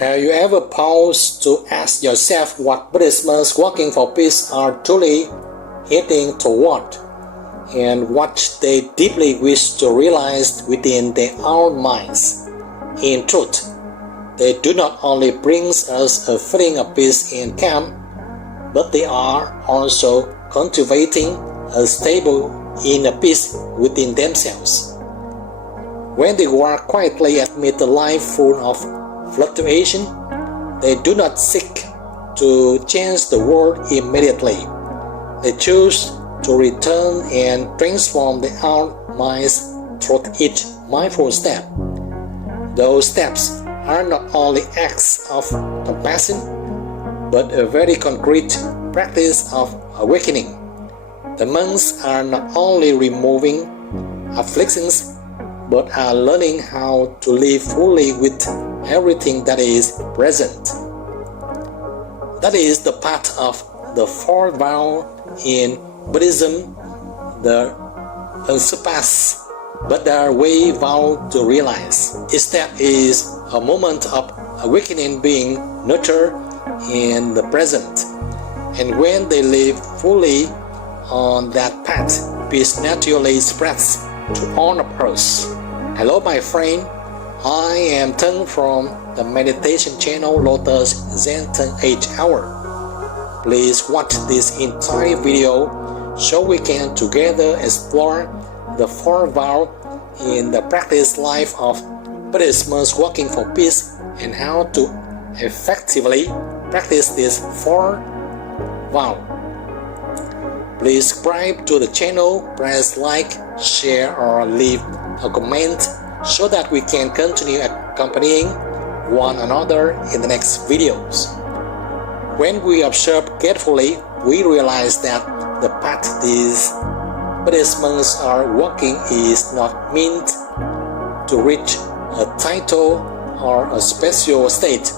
Have you ever paused to ask yourself what Buddhist monks working for peace are truly heading toward, and what they deeply wish to realize within their own minds? In truth, they do not only bring us a feeling of peace and calm, but they are also cultivating a stable inner peace within themselves. When they walk quietly amid a life full of fluctuation, they do not seek to change the world immediately. They choose to return and transform their own minds through each mindful step. Those steps are not only acts of compassion, but a very concrete practice of awakening. The monks are not only removing afflictions, but are learning how to live fully with everything that is present. That is the part of the Fourth Vow in Buddhism, the unsurpassed Buddha way vow to realize. Each step is a moment of awakening being nurtured in the present. And when they live fully on that path, peace naturally spreads to all of us. Hello my friend, I am Teng from the meditation channel Lotuszentan 8 Hour. Please watch this entire video so we can together explore the Fourth Vow in the practice life of Buddhist monks working for peace and how to effectively practice this Fourth Vow. Please subscribe to the channel, press like, share or leave a comment so that we can continue accompanying one another in the next videos. When we observe carefully, we realize that the path these Buddhist monks are walking is not meant to reach a title or a special state,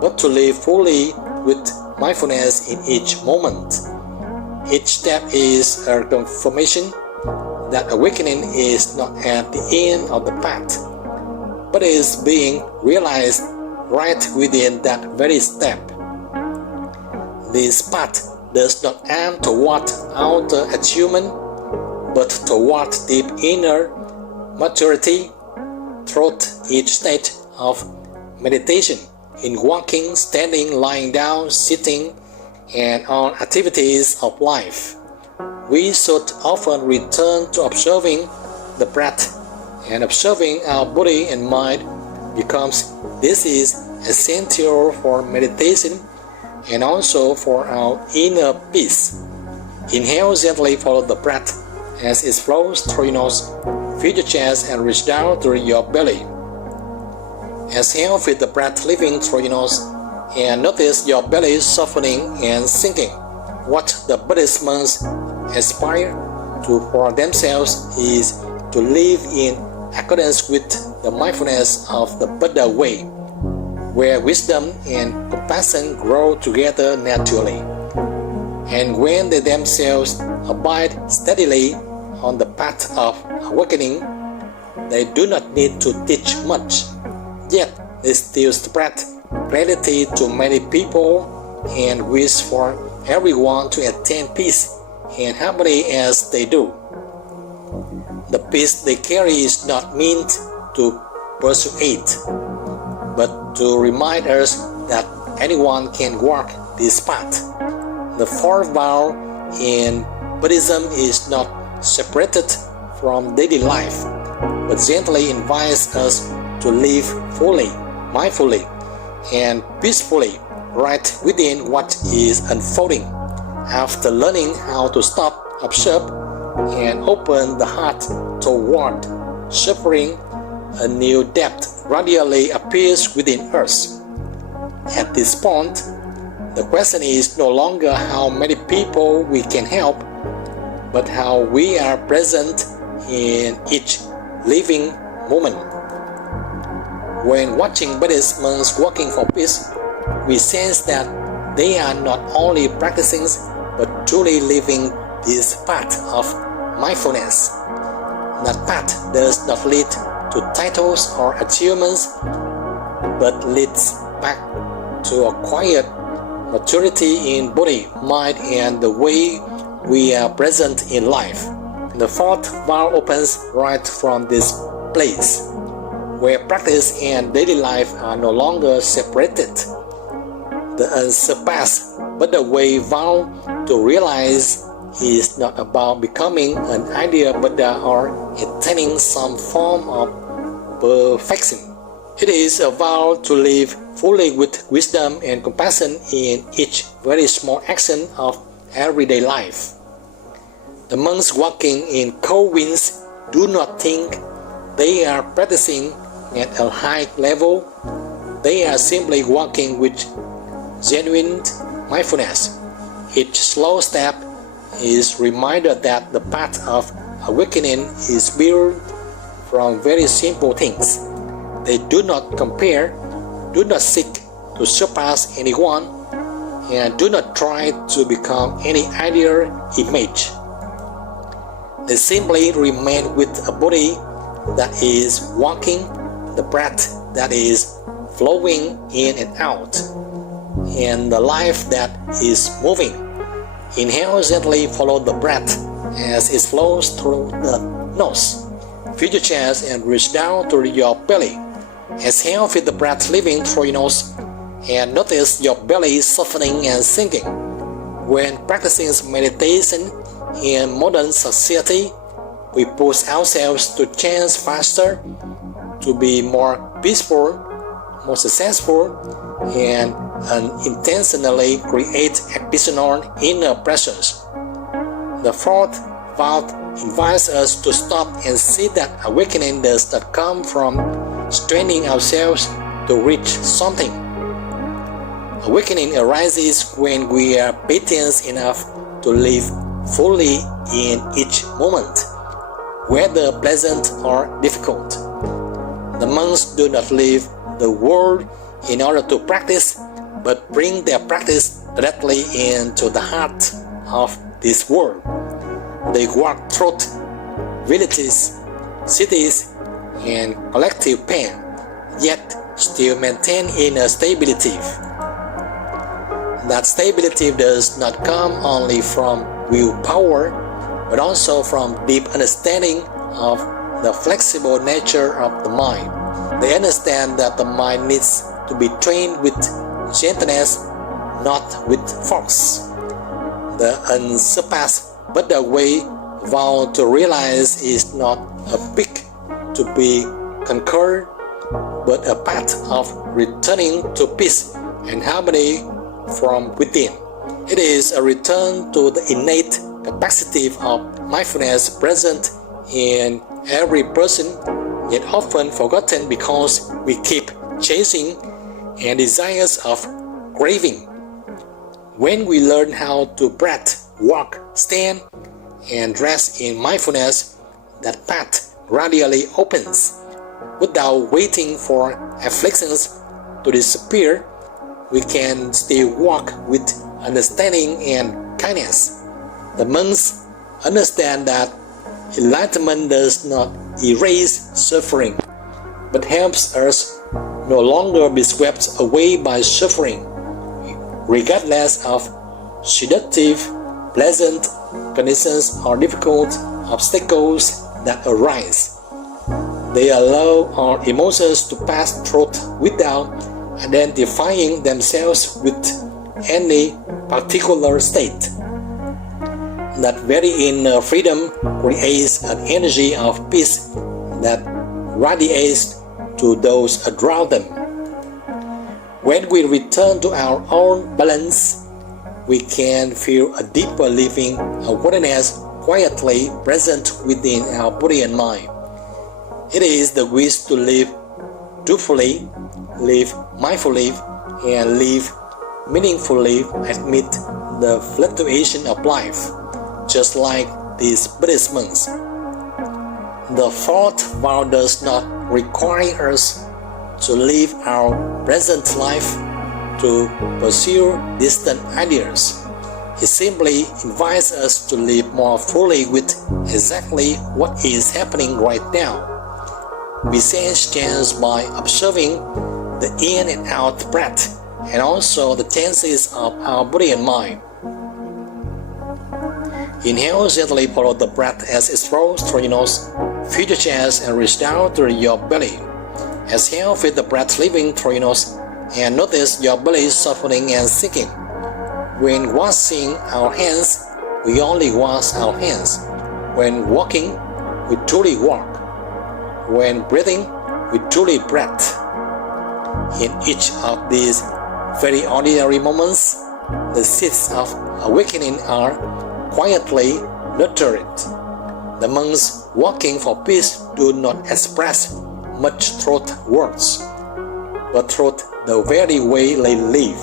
but to live fully with mindfulness in each moment. Each step is a confirmation that awakening is not at the end of the path, but is being realized right within that very step. This path does not aim toward outer achievement, but toward deep inner maturity through each state of meditation, in walking, standing, lying down, sitting, and all activities of life. We should often return to observing the breath, and observing our body and mind becomes this is essential for meditation and also for our inner peace. Inhale gently, follow the breath as it flows through your nose, fill your chest and reach down through your belly. Exhale, feel the breath leaving through your nose and notice your belly softening and sinking. What the Buddhist monks aspire to for themselves is to live in accordance with the mindfulness of the Buddha way, where wisdom and compassion grow together naturally. And when they themselves abide steadily on the path of awakening, they do not need to teach much, yet they still spread clarity to many people and wish for everyone to attain peace and harmony as they do. The peace they carry is not meant to persuade, but to remind us that anyone can walk this path. The Fourth Vow in Buddhism is not separated from daily life, but gently invites us to live fully, mindfully, and peacefully right within what is unfolding. After learning how to stop, observe, and open the heart toward suffering, a new depth gradually appears within us. At this point, the question is no longer how many people we can help, but how we are present in each living moment. When watching Buddhist monks working for peace, we sense that they are not only practicing but truly living this path of mindfulness. That path does not lead to titles or achievements, but leads back to a quiet maturity in body, mind, and the way we are present in life. The fourth vow opens right from this place, where practice and daily life are no longer separated. The unsurpassed Buddha-way vow to realize is not about becoming an ideal Buddha or attaining some form of perfection. It is a vow to live fully with wisdom and compassion in each very small action of everyday life. The monks walking in cold winds do not think they are practicing at a high level. They are simply walking with genuine mindfulness. Each slow step is a reminder that the path of awakening is built from very simple things. They do not compare, do not seek to surpass anyone, and do not try to become any ideal image. They simply remain with a body that is walking, the breath that is flowing in and out, and the life that is moving. Inhale gently, follow the breath as it flows through the nose. Fill your chest and reach down to your belly. Exhale, feel the breath leaving through your nose and notice your belly softening and sinking. When practicing meditation in modern society, we push ourselves to change faster, to be more peaceful, more successful, and unintentionally create additional inner pressures. The fourth vow invites us to stop and see that awakening does not come from straining ourselves to reach something. Awakening arises when we are patient enough to live fully in each moment, whether pleasant or difficult. The monks do not leave the world in order to practice, but bring their practice directly into the heart of this world. They walk through villages, cities, and collective pain, yet still maintain inner stability. That stability does not come only from willpower, but also from deep understanding of the flexible nature of the mind. They understand that the mind needs to be trained with gentleness, not with force. The unsurpassed Buddha-way vow to realize is not a peak to be conquered, but a path of returning to peace and harmony from within. It is a return to the innate capacity of mindfulness present in every person, yet often forgotten because we keep chasing and desires of craving. When we learn how to breathe, walk, stand, and rest in mindfulness, that path gradually opens. Without waiting for afflictions to disappear, we can still walk with understanding and kindness. The monks understand that enlightenment does not erase suffering, but helps us no longer be swept away by suffering, regardless of seductive, pleasant conditions or difficult obstacles that arise. They allow our emotions to pass through without identifying themselves with any particular state. That very inner freedom creates an energy of peace that radiates to those around them. When we return to our own balance, we can feel a deeper living awareness quietly present within our body and mind. It is the wish to live truthfully, live mindfully, and live meaningfully amid the fluctuation of life, just like these Buddhist monks. The fourth vow does not require us to live our present life to pursue distant ideas. It simply invites us to live more fully with exactly what is happening right now. We sense change by observing the in and out breath, and also the tenses of our body and mind. Inhale, gently follow the breath as it flows through your nose, fill your chest and reach down through your belly. Exhale, feel the breath leaving through your nose and notice your belly softening and sinking. When washing our hands, we only wash our hands. When walking, we truly walk. When breathing, we truly breathe. In each of these very ordinary moments, the seeds of awakening are quietly nurtured. The monks walking for peace do not express much through words, but through the very way they live.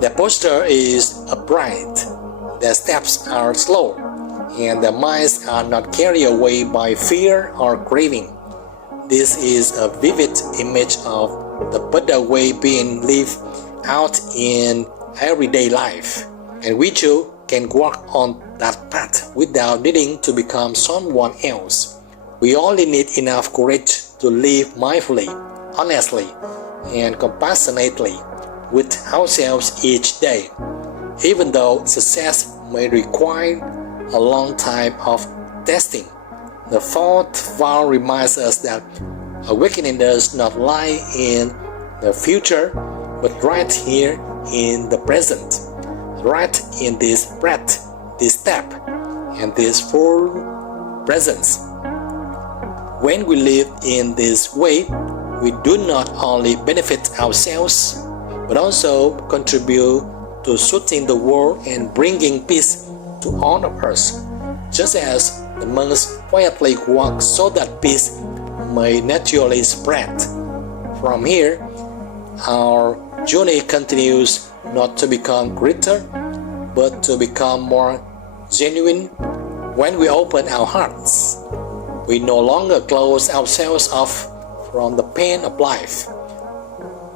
Their posture is upright, their steps are slow, and their minds are not carried away by fear or craving. This is a vivid image of the Buddha way being lived out in everyday life, and we too can walk on that path without needing to become someone else. We only need enough courage to live mindfully, honestly, and compassionately with ourselves each day, even though success may require a long time of testing. The Fourth Vow reminds us that awakening does not lie in the future, but right here in the present, right in this breath, this step, and this full presence. When we live in this way, we do not only benefit ourselves, but also contribute to soothing the world and bringing peace to all of us, just as the monks quietly walk so that peace may naturally spread. From here, our journey continues not to become greater, but to become more genuine. When we open our hearts, we no longer close ourselves off from the pain of life.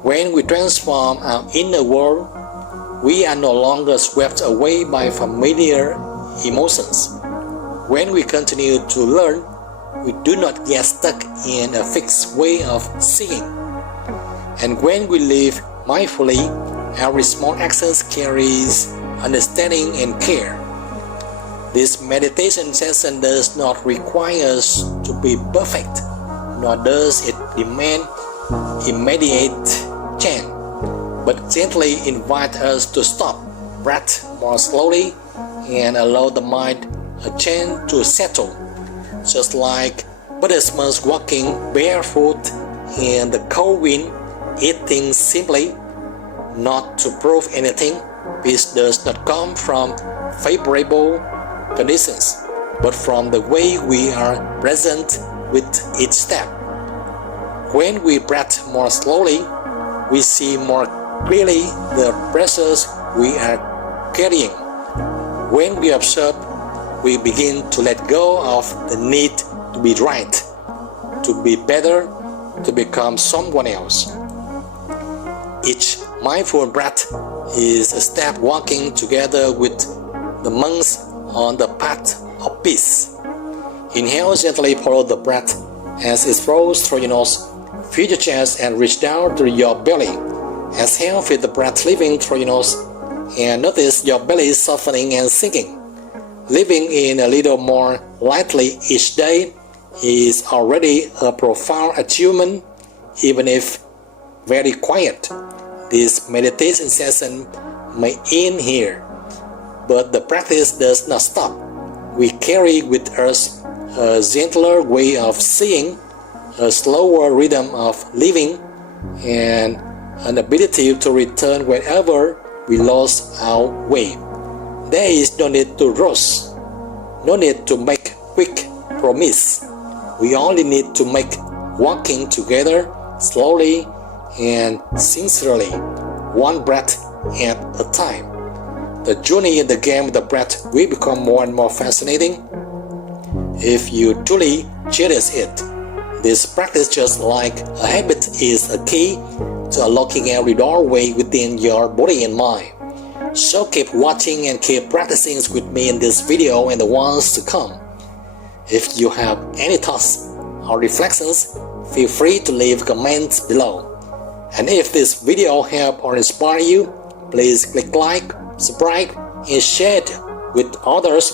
When we transform our inner world, we are no longer swept away by familiar emotions. When we continue to learn, we do not get stuck in a fixed way of seeing. And when we live mindfully, every small action carries understanding and care. This meditation session does not require us to be perfect, nor does it demand immediate change, but gently invite us to stop, breathe more slowly, and allow the mind a chance to settle. Just like Buddhist monks walking barefoot in the cold wind, eating simply, not to prove anything. Peace does not come from favorable conditions, but from the way we are present with each step. When we breathe more slowly, we see more clearly the pressures we are carrying. When we observe, we begin to let go of the need to be right, to be better, to become someone else. Each mindful breath is a step walking together with the monks on the path of peace. Inhale, gently follow the breath as it flows through your nose. Fill your chest and reach down to your belly. Exhale, feel the breath leaving through your nose and notice your belly softening and sinking. Living in a little more lightly each day is already a profound achievement, even if very quiet. This meditation session may end here, but the practice does not stop. We carry with us a gentler way of seeing, a slower rhythm of living, and an ability to return whenever we lost our way. There is no need to rush, no need to make quick promise. We only need to make walking together slowly and sincerely, one breath at a time. The journey in the game of the breath will become more and more fascinating if you truly cherish it. This practice, just like a habit, is a key to unlocking every doorway within your body and mind. So keep watching and keep practicing with me in this video and the ones to come. If you have any thoughts or reflections, feel free to leave comments below. And if this video helped or inspired you, please click like, subscribe, and share it with others.